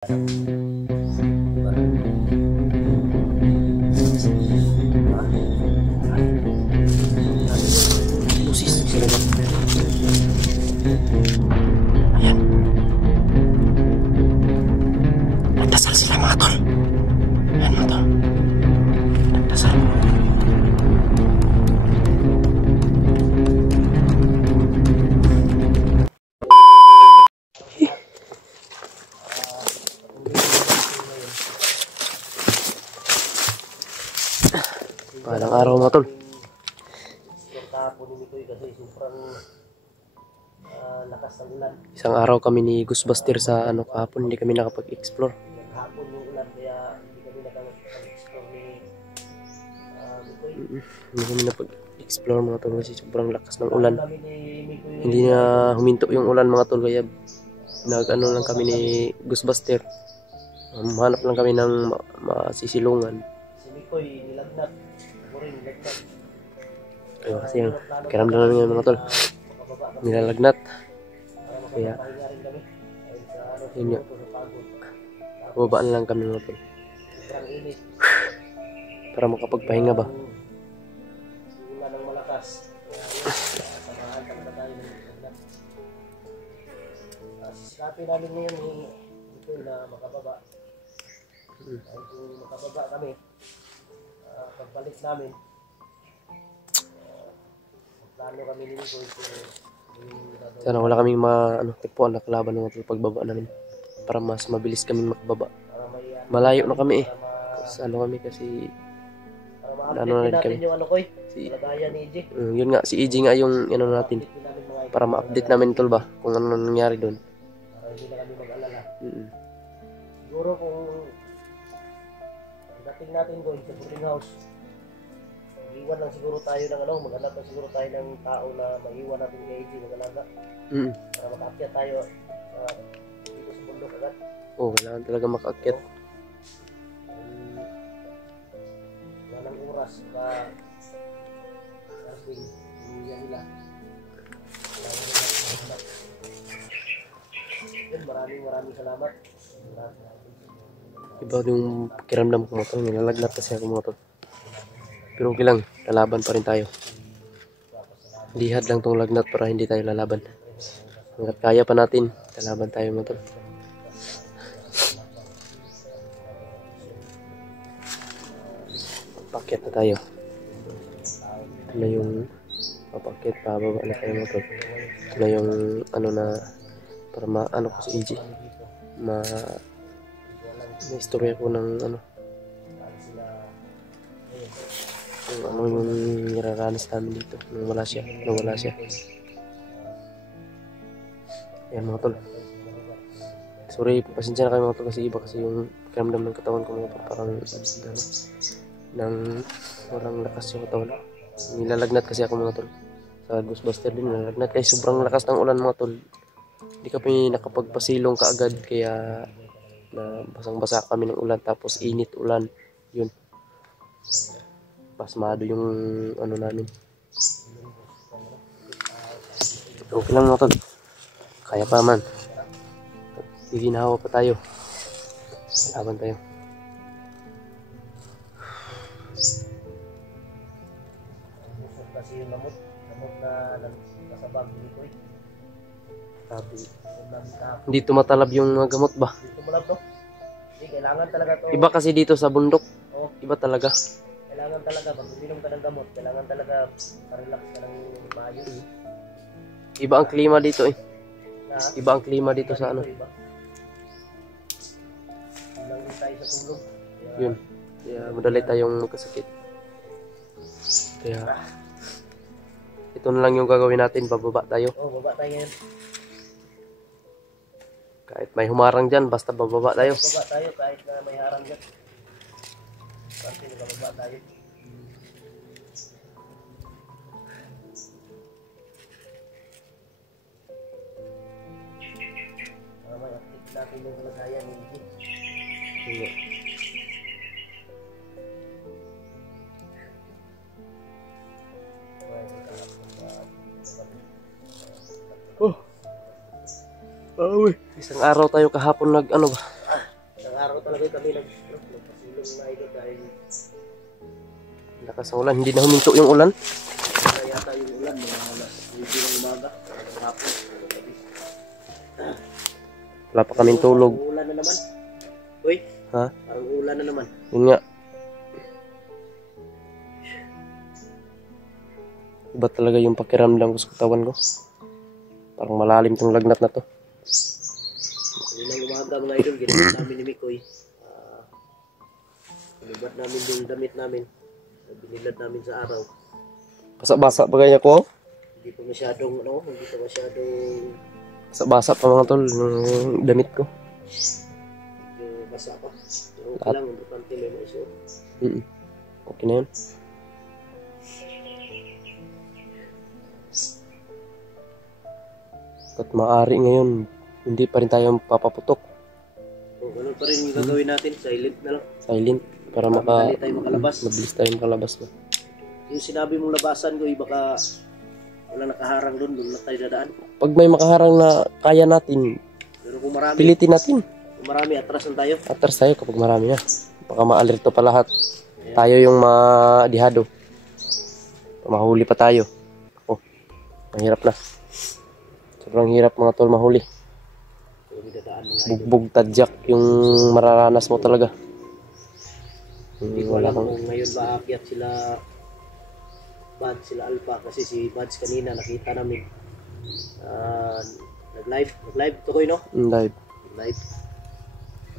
Ayan. Nagdasal sila mga tol. Ayan mga tol. Nagdasal. Palang araw mga tol. Isang araw kami ni Ghostbuster sa kahapon, hindi kami nakapag-explore. Hindi kami nakapag-explore mga tol kasi sobrang lakas ng ulan. Hindi na huminto yung ulan mga tol, kaya lang kami ni Ghostbuster. Hanap lang kami ng masisilungan. Kaya kasi yung kiramdam namin yung mga tol, nilalagnat. Kaya yun yun, babaan lang kami mga tol para makapagpahinga ba. Sisikapin namin ngayon dito na makababa. Kung makababa kami, pagbalik namin, plano kami nito. Sana wala kaming tipuan na kalaban ng pagbaba namin para mas mabilis kaming makababa. Malayo na kami kami kasi na rin kami. Yun nga, si EJ nga yung natin para ma-update namin tol ba kung ano nangyari doon. Hindi na kami mag-alala. Siguro kung dating natin doon sa boarding house, mag-iwan lang siguro tayo ng maghanap lang siguro tayo ng tao na mag-iwan natin kay AJ, mag-alaga. Para makaakyat tayo dito sa bundok agad. Oo, kailangan talaga makaakyat. Walang oras pa kasing yan nila. Maraming salamat. Iba yung kiramdam ko mga tol, nilalagnat kasi ako mga tol. Pero okay lang, lalaban pa rin tayo. Lihad lang tong lagnat para hindi tayo lalaban. Hanggat kaya pa natin, lalaban tayo mga tol. Papakyat na tayo. Ito na yung papakyat, pababa na tayo mga tol. Ito na yung para ko si EJ. Istorya ko ng yung niraranas namin dito nung wala siya. Ayan mga tol, sorry, pasensya na kayo mga tol kasi iba kasi yung kiramdam ng katawan ko mga tol, parang nang walang lakas yung katawan. Nilalagnat kasi ako mga tol sa Ghostbuster din, nilalagnat kasi sobrang lakas ng ulan mga tol. Hindi kami nakapagpasilong kaagad kaya na basang-basa kami ng ulan, tapos init ulan. Yun, pasmado yung namin. Okay lang mga tol, kaya pa man, giginawa pa tayo, laban tayo. Kasi yung lamot na nasa bag dito hindi tumatalab yung gamot ba? Kailangan talaga to. Iba kasi dito sa bundok. Iba talaga. Kailangan talaga pag uminom ka ng gamot, kailangan talaga relax ka ng maayos. Iba ang klima dito Iba ang klima dito sa Yun. Kaya madali tayong magkasakit. Kaya ito na lang yung gagawin natin, bababa tayo. Baba tayo ngayon. Kahit may humarang dyan, basta bababa tayo. Bababa tayo kahit na may harang dyan. Basta bababa tayo. May active natin yung kalagayan ni EJ. Isang araw tayo kahapon araw talaga kami nagpasilong na idol dahil lakas ng ulan. Hindi na huminto yung ulan. wala yata yung ulan, mga alas 9 ng umaga, ng hapon, gabi. Wala pa kaming tulog. Parang ulan na naman. Uy, Ha? parang ulan na naman. Yun nga. Iba talaga yung pakiramdam ko sa katawan ko. Parang malalim tong lagnat na to. Kaninang umaga mga idol, ginamit namin ni Mikoy. Pinubad namin yung damit namin. Binilad namin sa araw. Basa-basa pa kaya ko. Hindi pa masyadong, hindi pa masyadong Basa-basa pa mga tol yung damit ko. basa pa. Pero okay lang, importante may maisyo. Okay na yun. At maaari ngayon, hindi pa rin tayo papaputok. Ganun pa rin yung gagawin natin, silent na lang. Silent. Para Madali tayo makalabas. mabilis tayo makalabas ba. Yung sinabi mong labasan ko, baka wala nakaharang doon na tayo dadaan. Pag may makaharang na kaya natin, Pero kung marami, pilitin natin. kung marami, atrasan tayo. Atras tayo kapag marami na. Baka ma-alerto pa lahat. Tayo yung madihado. Mahuli pa tayo. Oh, mahirap na. Sobrang hirap mga tol mahuli. Bugbog tadyak yung mararanas mo talaga. Hindi ko alam kung ngayon ba aakyat sila Buds, sila Alpha, kasi si Buds kanina nakita namin nag-live to ko, no? Live.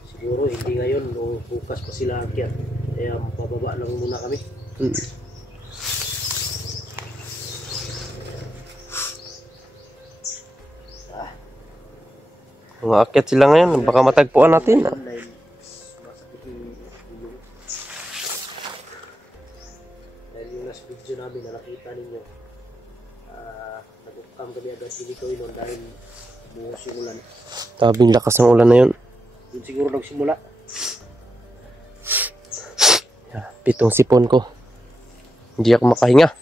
Siguro hindi ngayon, bukas pa sila aakyat, kaya pababa lang muna kami. Mga akyat sila ngayon, baka matagpuan natin. Dahil yung last video namin na nakita ninyo, nag-ukam kami agad sili ko yun dahil buhos yung ulan. Tabing lakas ng ulan na yun. Yun siguro nagsimula. Pitong sipon ko. Hindi ako makahinga.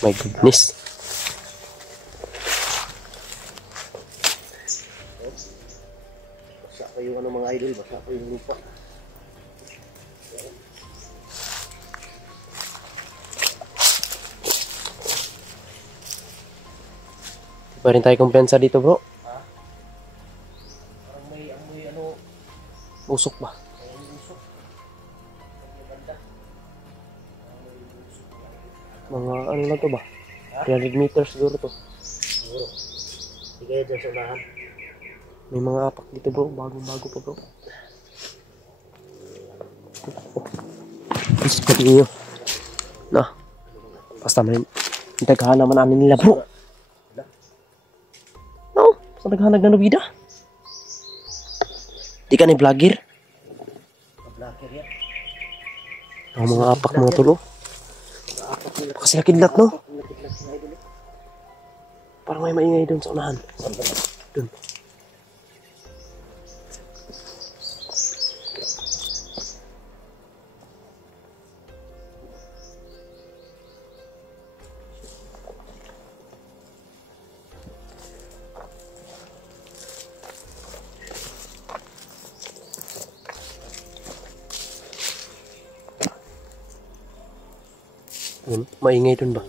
My goodness. Basa pa yung mga idol, basa pa yung lupa. Di pa rin tayo kumpensa dito bro. Parang may amoy Usok ba? usok. May banda. Mga ano na to ba? 300 meters siguro to. Siguro. Hindi kaya dyan sa unahan. May mga apak dito bro. Bagong-bago pa bro. Ang spot niyo. Na. Basta may naghahanap naman namin nila bro. No. Basta naghahanap na nabida. Di ka na vlogger. Blacker yan. Ang mga apak mga tulo. Kasi nakidlat no. Parang may maingay doon sa unahan. Doon. Maingay doon ba?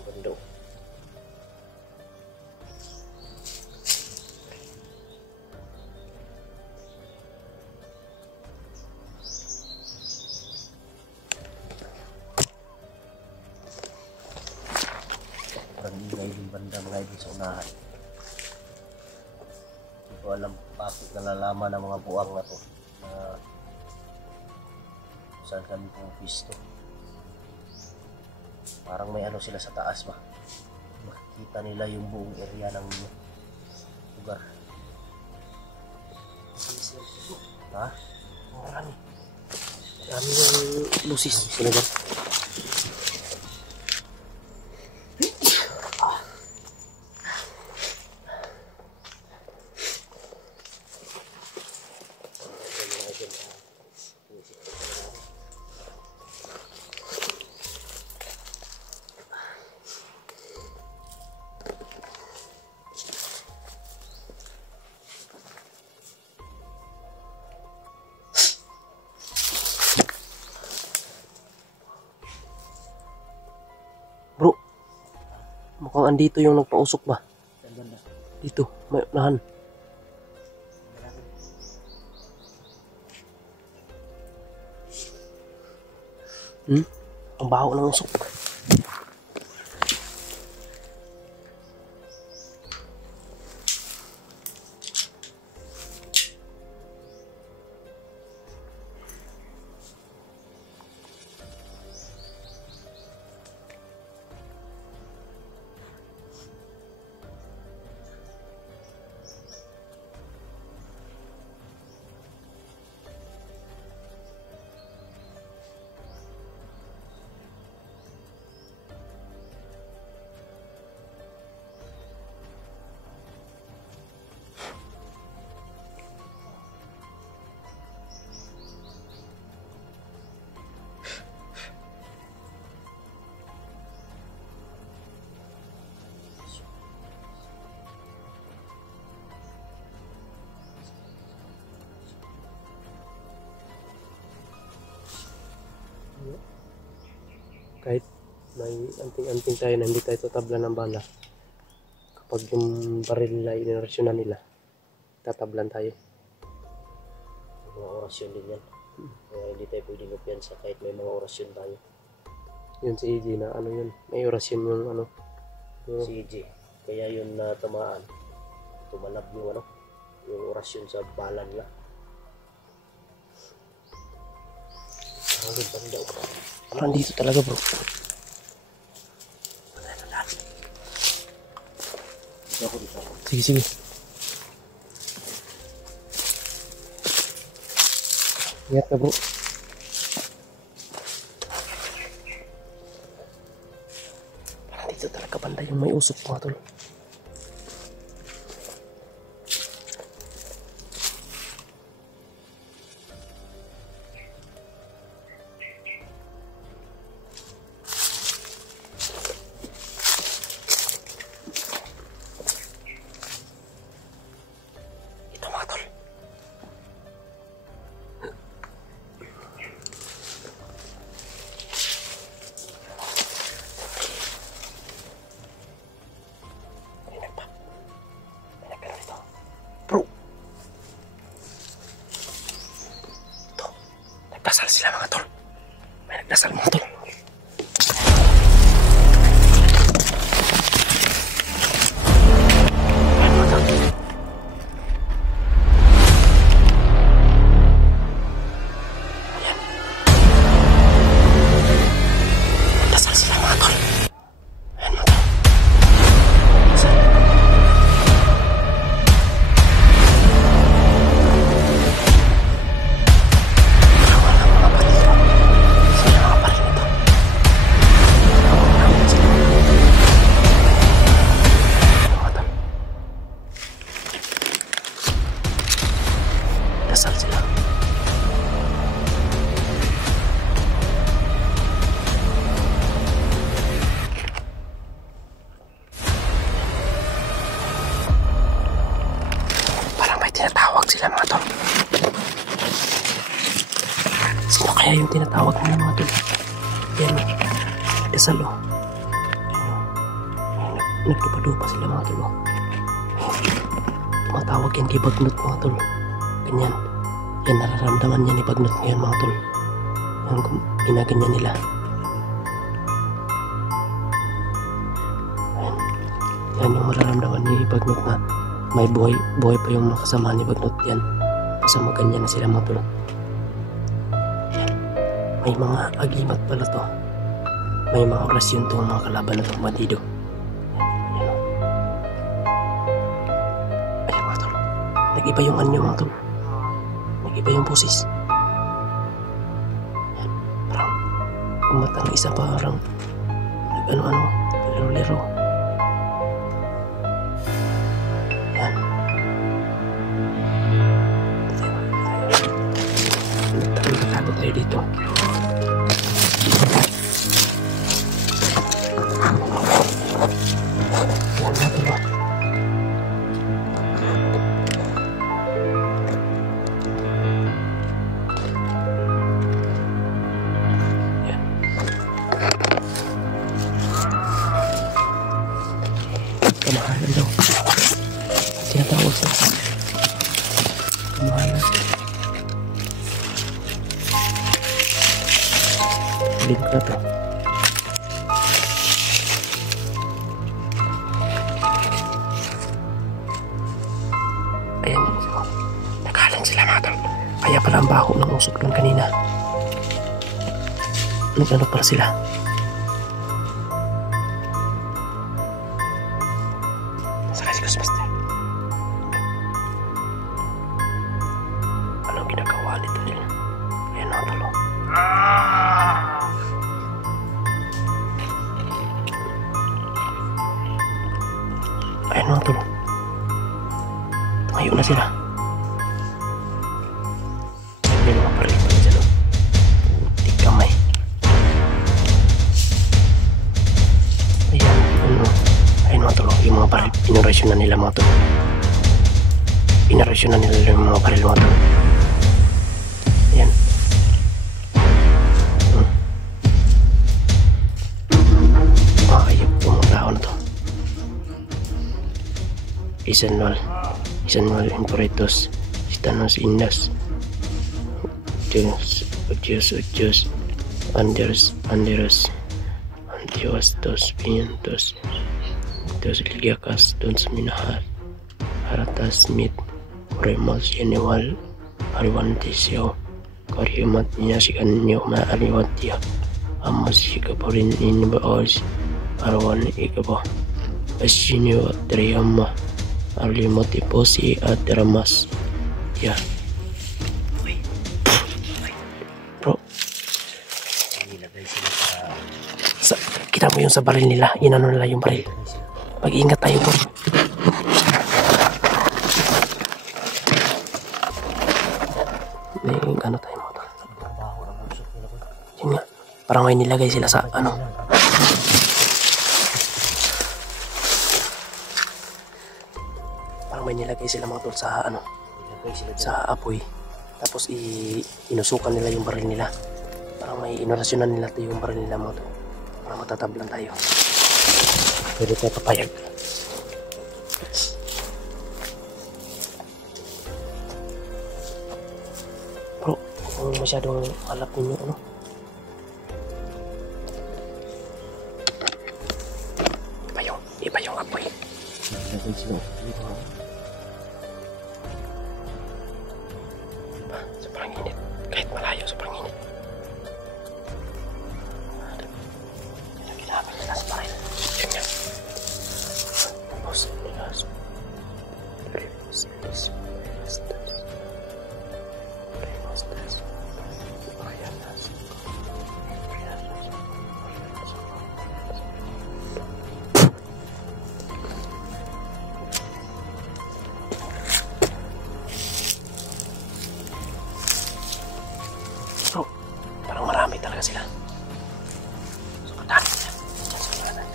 Parang ingay yung banda mga idol sa unahan. Hindi ko alam bakit nalalaman ng mga buwang na to na saan kami pumisto. Parang may sila sa taas ba. Makikita nila yung buong area ng lugar. Ha? Marami. Marami yung lusis. Sila dyan. Mukhang andito yung nagpausok ba? Saan banda? Dito, may unahan. Ang baho ng usok. Kahit may anting-anting tayo na hindi tayo tatabla ng bala, kapag yung baril nila inerasyonan nila, tatablan tayo. Mga orasyon din yan. Kaya hindi tayo pwedeng kumpiyansa kahit may mga orasyon tayo. Yun si EJ na ano yun, may orasyon yung ano. Si EJ, kaya yun na tamaan. Tumalab yung yung orasyon sa bala nila. Banda ko. Parang dito talaga bro. Sige, sige. Ingat ka bro. Parang dito talaga banda yung may usok mga tol. Nagdasal sila mga tol. May nagdasal mga tol. Nagdasal sila mga tol. Ayan mga tol. Dasal sila. Parang may tinatawag sila mga tol. Sino kaya yung tinatawag nila mga tol? Yan. Dasal o. Nagdupa-dupa sila mga tol o. Tumatawag yan kay Bagnot mga tol. Ganyan. Yan nararamdaman niya ni Bagnot ngayon mga tol. Yan kung ginaganyan nila. Yan. Yan yung mararamdaman ni Bagnot na may buhay pa yung makasama ni Bagnot yan. Kasama ganyan na sila mga tol. Yan. May mga agimat pala to. May mga orasyon to mga kalaban na to bandido. Yan. Ayan mga tol. Nag-iba yung anyo mga tol. Iba yung boses. Yan. Parang umatang isa parang nag-ano-ano, lero-lero. Yan. Nagtago tayo dito. Yan natin ba? Silid na to. Ayan. Nakalan sila mga tol. Kaya pala ang baho ng usok doon kanina. Nag-ano para sila. Sa kasi Ghostbuster. Anong ginagawa nito nila? Ayan mga tol. Ayan mga tol. Tumayo na sila. May mga parin pa dyan. Putik kamay. Ayan. Ayan mga tol. Yung mga parin. Pinarasyon na nila mga tol. Pinarasyon na nila yung mga parin mga tol. Ayan. Ayop po mga tao na to. Isanwal Imperatos Stanos Indas Odios Anderos Antioas dos Vientos dos Ligiacas dos Minahar Haratas Smith Oremos Yenewal Ariwantisio Karimat niya si kanyo maaliwatiya Amos ikaporin inibaos Arawan ikabo Asinyo Triyama Arlimotiposi at Ramas. Yeah. Bro. Kita mo yung sa baril nila. Inano nila yung baril. Mag-iingat tayo bro. May ano tayo mo. Yun nga. Parang may nilagay sila sa ano. May nilagay sila mga tol sa ano, sa apoy. Tapos inusukan nila yung baril nila. Parang may inorasyonan nila ito yung baril nila mga tol. Para matatablan tayo. Pero tayo papayag. Bro, kung masyadong alap ninyo ano. Iba yung apoy. Sobrang init. Kahit malayo, sobrang init. Kailangan nila sa baril. Yun nga. Bro, parang marami talaga sila. So, kadami sila. Diyan sa kanan.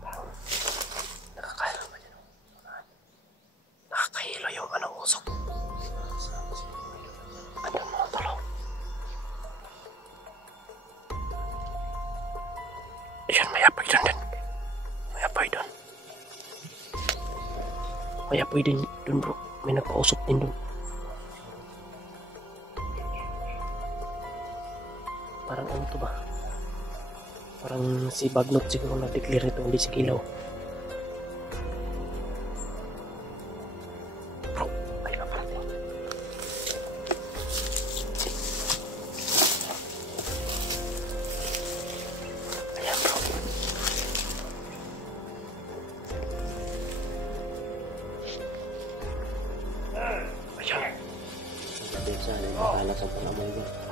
Parang nakakahilo ba dyan? Nakakahilo yung anong usok. Andun mga tolo. Ayan, may apoy doon din. May apoy doon. May apoy din dun bro. May nagpausok din dun. Parang ano to ba? Parang si Bagnot siguro nag-declare ito. Hindi si Kilaw. Bro, ay ka parating. Ayan bro.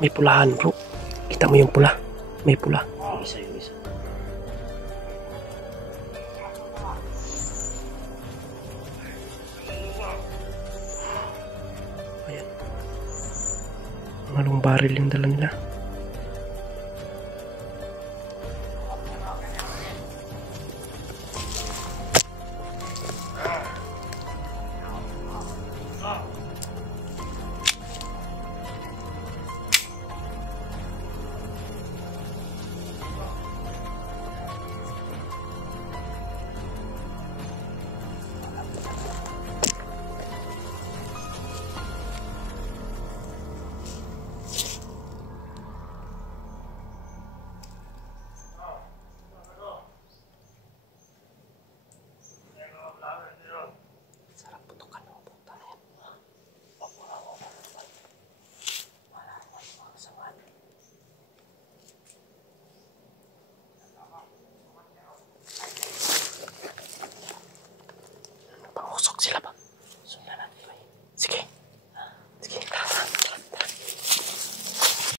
May pulahan bro. Kita mo yung pula. May pula. Isa. Ayan. Anong baril yung dala nila?